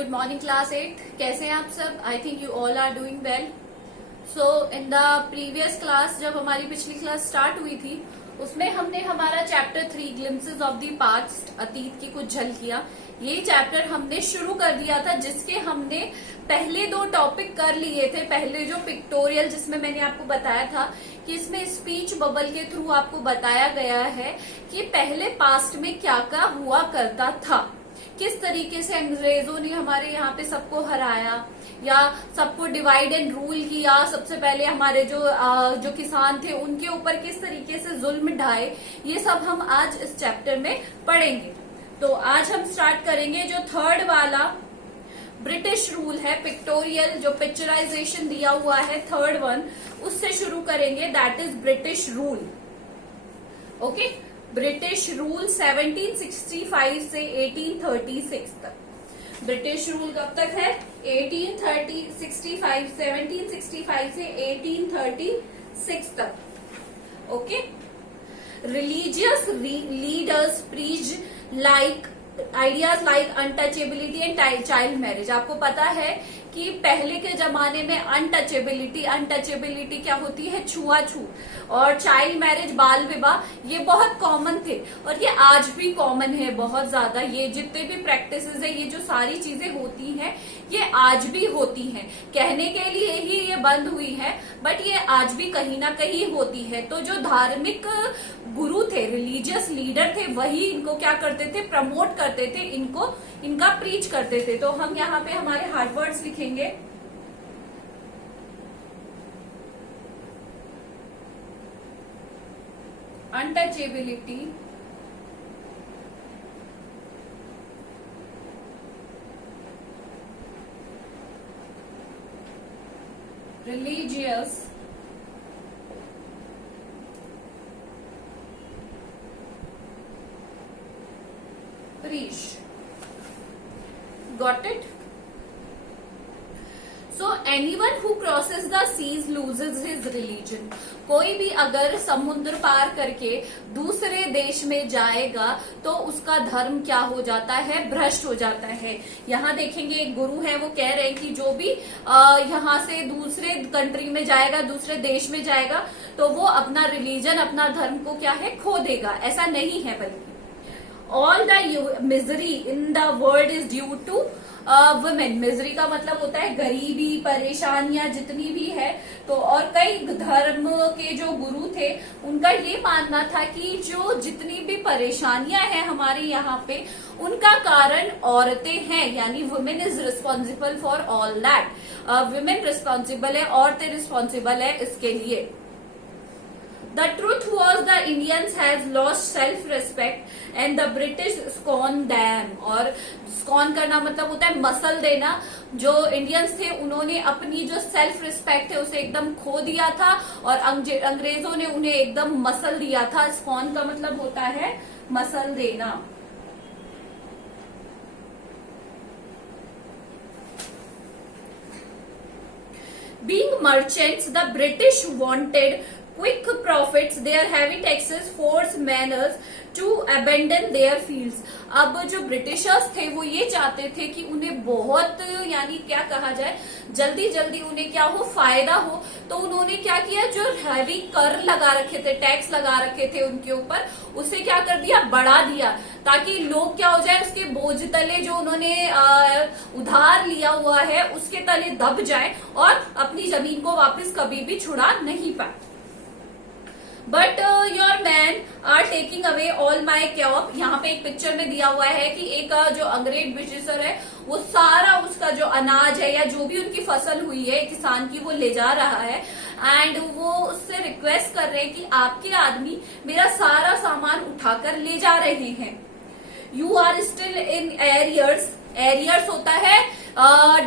Good morning class 8। कैसे हैं आप सब? I think you all are doing well. So in the previous class, जब हमारी पिछली क्लास स्टार्ट हुई थी, उसमें हमने हमारा chapter 3 glimpses of the past, अतीत की कुछ झलकियां, ये चैप्टर हमने शुरू कर दिया था, जिसके हमने पहले 2 टॉपिक कर लिए थे। पहले जो पिक्टोरियल, जिसमें मैंने आपको बताया था कि इसमें स्पीच बबल के थ्रू आपको बताया गया है कि पहले पास्ट में क्या क्या हुआ करता था, किस तरीके से अंग्रेजों ने हमारे यहाँ पे सबको हराया या सबको डिवाइड एंड रूल किया। सबसे पहले हमारे जो किसान थे उनके ऊपर किस तरीके से जुल्म ढाए, ये सब हम आज इस चैप्टर में पढ़ेंगे। तो आज हम स्टार्ट करेंगे जो थर्ड वाला ब्रिटिश रूल है, पिक्टोरियल जो पिक्चराइजेशन दिया हुआ है, थर्ड वन, उससे शुरू करेंगे। That is British rule. Okay, British rule 1765 से 1836 तक। ब्रिटिश रूल कब तक है? 1765 से 1836 तक। Okay, religious leaders preach like ideas like untouchability and child marriage. आपको पता है कि पहले के जमाने में अनटचेबिलिटी क्या होती है? छुआछूत, और चाइल्ड मैरिज, बाल विवाह, ये बहुत कॉमन थे और ये आज भी कॉमन है बहुत ज्यादा। ये जितने भी प्रैक्टिसेस है, ये जो सारी चीजें होती हैं, ये आज भी होती हैं। कहने के लिए ही ये बंद हुई है, बट ये आज भी कहीं ना कहीं होती है। तो जो धार्मिक गुरु थे, रिलीजियस लीडर थे, वही इनको क्या करते थे? प्रमोट करते थे, इनका प्रीच करते थे। तो हम यहाँ पे हमारे हार्ड वर्ड्स लिखेंगे। Untouchability, religious preach. Got it? So anyone who crosses the seas loses his religion. कोई भी अगर समुद्र पार करके दूसरे देश में जाएगा तो उसका धर्म क्या हो जाता है? भ्रष्ट हो जाता है। यहाँ देखेंगे एक गुरु है, वो कह रहे हैं कि जो भी यहाँ से दूसरे कंट्री में जाएगा, दूसरे देश में जाएगा, तो वो अपना रिलीजन, अपना धर्म को क्या है? खो देगा। ऐसा नहीं है, बल्कि all the misery in the world is due to women. Misery का मतलब होता है गरीबी, परेशानियां जितनी भी है। तो और कई धर्म के जो गुरु थे, उनका ये मानना था कि जो जितनी भी परेशानियां हैं हमारे यहाँ पे, उनका कारण औरतें हैं, यानी women is responsible for all that. Women responsible है, औरतें रिस्पॉन्सिबल है इसके लिए। The truth was the Indians has lost self-respect and the British scorn them। और scorn करना मतलब होता है मसल देना। जो इंडियंस थे उन्होंने अपनी जो सेल्फ रिस्पेक्ट है उसे एकदम खो दिया था और अंग्रेजों ने उन्हें एकदम मसल दिया था। scorn का मतलब होता है मसल देना। Being merchants, the British wanted quick profits, their heavy taxes forced manners to abandon their fields। अब जो ब्रिटिशर्स थे वो ये चाहते थे कि उन्हें बहुत, यानी क्या कहा जाए, जल्दी जल्दी उन्हें क्या हो? फायदा हो। तो उन्होंने क्या किया? जो हैवी कर लगा रखे थे, टैक्स लगा रखे थे उनके ऊपर, उसे क्या कर दिया? बढ़ा दिया, ताकि लोग क्या हो जाए, उसके बोझ तले, जो उन्होंने उधार लिया हुआ है उसके तले दब जाए और अपनी जमीन को वापस कभी भी छुड़ा नहीं पाए। But your man are taking away all my crop. यहाँ पे एक पिक्चर में दिया हुआ है कि एक जो अंग्रेज ब्रिटिशर है, वो सारा उसका जो अनाज है या जो भी उनकी फसल हुई है किसान की, वो ले जा रहा है। एंड वो उससे रिक्वेस्ट कर रहे हैं कि आपके आदमी मेरा सारा सामान उठाकर ले जा रहे हैं। You are still in arrears. Arrears होता है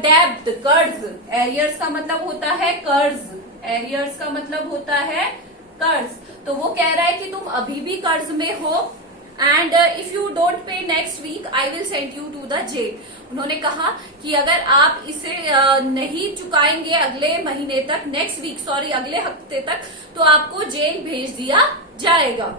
डेब्ट, कर्ज। एरियर्स का मतलब होता है कर्ज। एरियर्स का मतलब होता है कर्ज। तो वो कह रहा है कि तुम अभी भी कर्ज में हो, and if you don't pay next week I will send you to the jail. उन्होंने कहा कि अगर आप इसे नहीं चुकाएंगे अगले महीने तक, नेक्स्ट वीक सॉरी, अगले हफ्ते तक, तो आपको जेल भेज दिया जाएगा।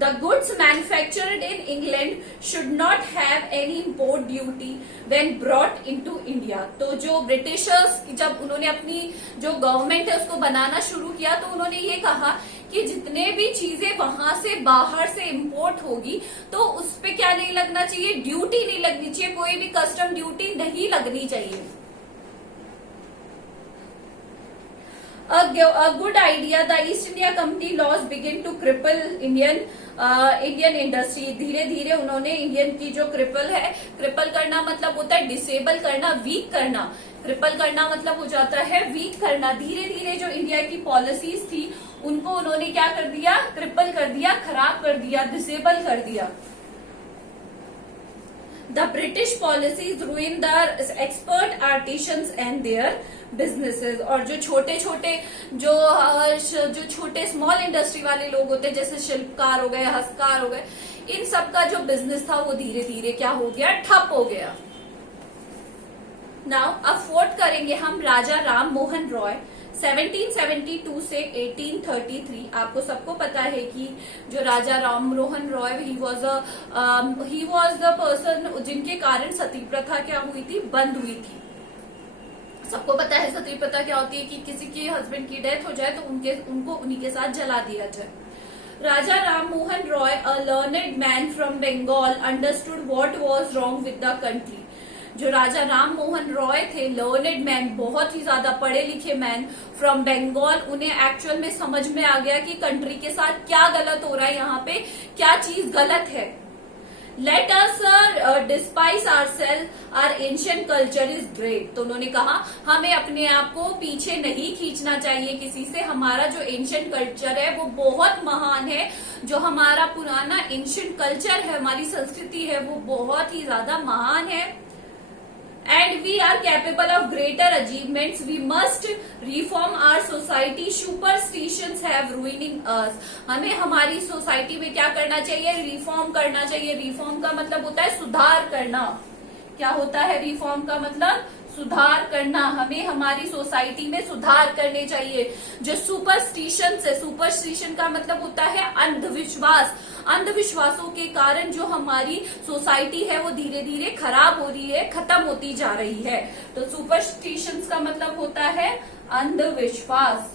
The goods manufactured in England should not have any import duty when brought into India. तो जो ब्रिटिशर्स जब उन्होंने अपनी जो गवर्नमेंट है उसको बनाना शुरू किया तो उन्होंने ये कहा कि जितने भी चीजें वहां से बाहर से इंपोर्ट होगी तो उस पे क्या नहीं लगना चाहिए, ड्यूटी नहीं लगनी चाहिए, कोई भी कस्टम ड्यूटी नहीं लगनी चाहिए. A good idea. The East India Company laws begin to cripple Indian industry. धीरे धीरे उन्होंने इंडियन की जो क्रिपल करना मतलब होता है डिसेबल करना, वीक करना. क्रिपल करना मतलब हो जाता है वीक करना. धीरे धीरे जो इंडिया की पॉलिसीज थी उनको उन्होंने क्या कर दिया, क्रिपल कर दिया, खराब कर दिया, डिसेबल कर दिया. The British policies ruin the expert artisans and their businesses. और जो छोटे छोटे स्मॉल इंडस्ट्री वाले लोग होते हैं जैसे शिल्पकार हो गए, हस्तकार हो गए, इन सब का जो बिजनेस था वो धीरे धीरे क्या हो गया, ठप हो गया. नाउ अब वोट करेंगे हम राजा राम मोहन रॉय 1772 से 1833. आपको सबको पता है कि जो Raja Ram Mohan Roy he was the person जिनके कारण सती प्रथा क्या हुई थी, बंद हुई थी. सबको पता है सती प्रथा क्या होती है कि किसी के हस्बैंड की डेथ हो जाए तो उनको उन्हीं के साथ जला दिया जाए. Raja Ram Mohan Roy, a learned man from Bengal, understood what was wrong with the country. जो राजा राम मोहन रॉय थे, लर्नेड मैन, बहुत ही ज्यादा पढ़े लिखे मैन फ्रॉम बंगाल, उन्हें एक्चुअल में समझ में आ गया कि कंट्री के साथ क्या गलत हो रहा है, यहाँ पे क्या चीज गलत है. Let us despise ourself, our ancient culture is great. तो उन्होंने कहा हमें अपने आप को पीछे नहीं खींचना चाहिए किसी से, हमारा जो एंशिएंट कल्चर है वो बहुत महान है. जो हमारा पुराना एंशिएंट कल्चर है, हमारी संस्कृति है, वो बहुत ही ज्यादा महान है. And we are capable of greater achievements. We must reform our society. Superstitions have ruining us. हमें हमारी सोसाइटी में क्या करना चाहिए, रिफॉर्म करना चाहिए. रिफॉर्म का मतलब होता है सुधार करना. क्या होता है रिफॉर्म का मतलब, सुधार करना. हमें हमारी सोसाइटी में सुधार करने चाहिए. जो सुपरस्टिशन है, सुपरस्टिशन का मतलब होता है अंधविश्वास. अंधविश्वासों के कारण जो हमारी सोसाइटी है वो धीरे धीरे खराब हो रही है, खत्म होती जा रही है. तो सुपरस्टिशंस का मतलब होता है अंधविश्वास.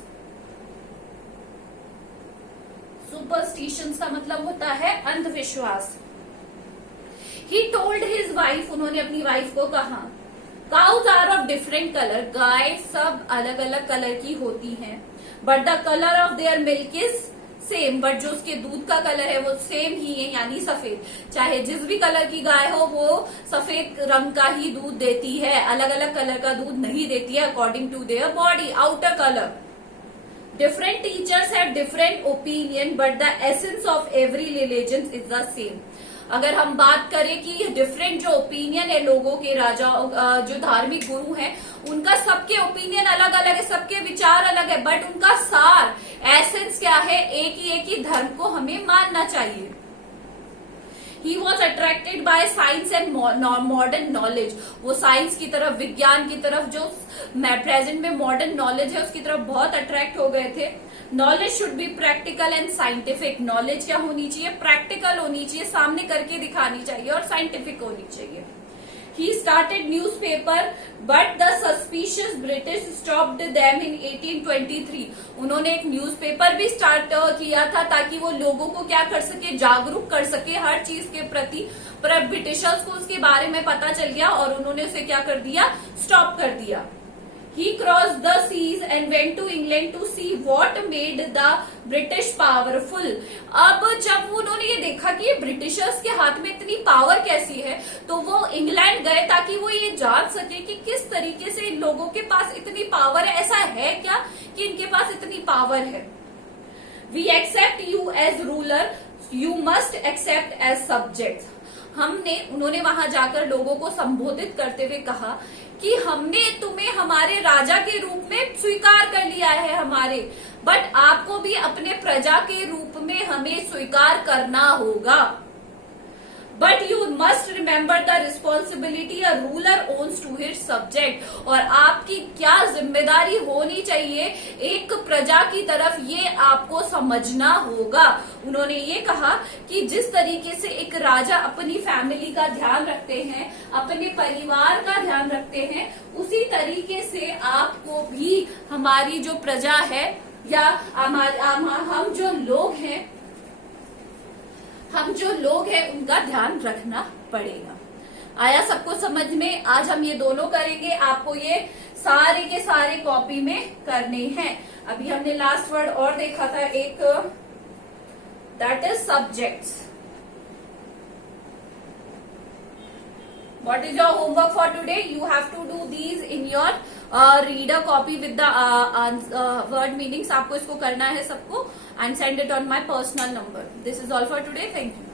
सुपरस्टिशंस का मतलब होता है अंधविश्वास. ही टोल्ड हिज वाइफ, उन्होंने अपनी वाइफ को कहा, cows are of different colour, गाय सब अलग अलग कलर की होती हैं, but the colour of their milk is same. But जो उसके दूध का कलर है वो सेम ही है, यानी सफेद. चाहे जिस भी कलर की गाय हो वो सफेद रंग का ही दूध देती है, अलग अलग कलर का दूध नहीं देती है, according to their body outer colour. Different teachers have different opinion, but the essence of every religion is the same. अगर हम बात करें कि डिफरेंट जो ओपिनियन है लोगों के, राजा जो धार्मिक गुरु हैं, उनका सबके ओपिनियन अलग अलग है, सबके विचार अलग है, बट उनका सार एसेंस क्या है, एक ही धर्म को हमें मानना चाहिए. He was attracted by science and modern knowledge. वो साइंस की तरफ, विज्ञान की तरफ, जो प्रेजेंट में मॉडर्न नॉलेज है उसकी तरफ बहुत अट्रैक्ट हो गए थे. Knowledge should be practical and scientific. Knowledge क्या होनी चाहिए, प्रैक्टिकल होनी चाहिए, सामने करके दिखानी चाहिए, और साइंटिफिक होनी चाहिए. He started newspaper, but the suspicious British stopped them in 1823. उन्होंने एक न्यूज़पेपर भी स्टार्ट किया था ताकि वो लोगों को क्या कर सके, जागरूक कर सके हर चीज के प्रति. पर ब्रिटिशर्स को उसके बारे में पता चल गया और उन्होंने उसे क्या कर दिया, स्टॉप कर दिया. He crossed the seas and went to England to see what made the British powerful. अब जब उन्होंने ये देखा कि ये ब्रिटिशर्स के हाथ में इतनी पावर कैसी है, तो वो इंग्लैंड गए ताकि वो ये जान सके कि किस तरीके से इन लोगों के पास इतनी पावर है. ऐसा है क्या कि इनके पास इतनी पावर है. We accept you as ruler, you must accept as subjects. उन्होंने वहां जाकर लोगों को संबोधित करते हुए कहा कि हमने तुम्हें हमारे राजा के रूप में स्वीकार कर लिया है हमारे, बट आपको भी अपने प्रजा के रूप में हमें स्वीकार करना होगा. But you must remember the responsibility a ruler owns to his subject. और आपकी क्या जिम्मेदारी होनी चाहिए एक प्रजा की तरफ, ये आपको समझना होगा। उन्होंने ये कहा कि जिस तरीके से एक राजा अपनी फैमिली का ध्यान रखते हैं, अपने परिवार का ध्यान रखते हैं, उसी तरीके से आपको भी हमारी जो प्रजा है या हम जो लोग हैं उनका ध्यान रखना पड़ेगा। आया सबको समझ में? आज हम ये दोनों करेंगे, आपको ये सारे के सारे कॉपी में करने हैं। अभी हमने लास्ट वर्ड और देखा था एक, that is subjects. What is your homework for today? You have to do these in your reader copy with the word meanings. आपको इसको करना है सबको and send it on my personal number. This is all for today. Thank you.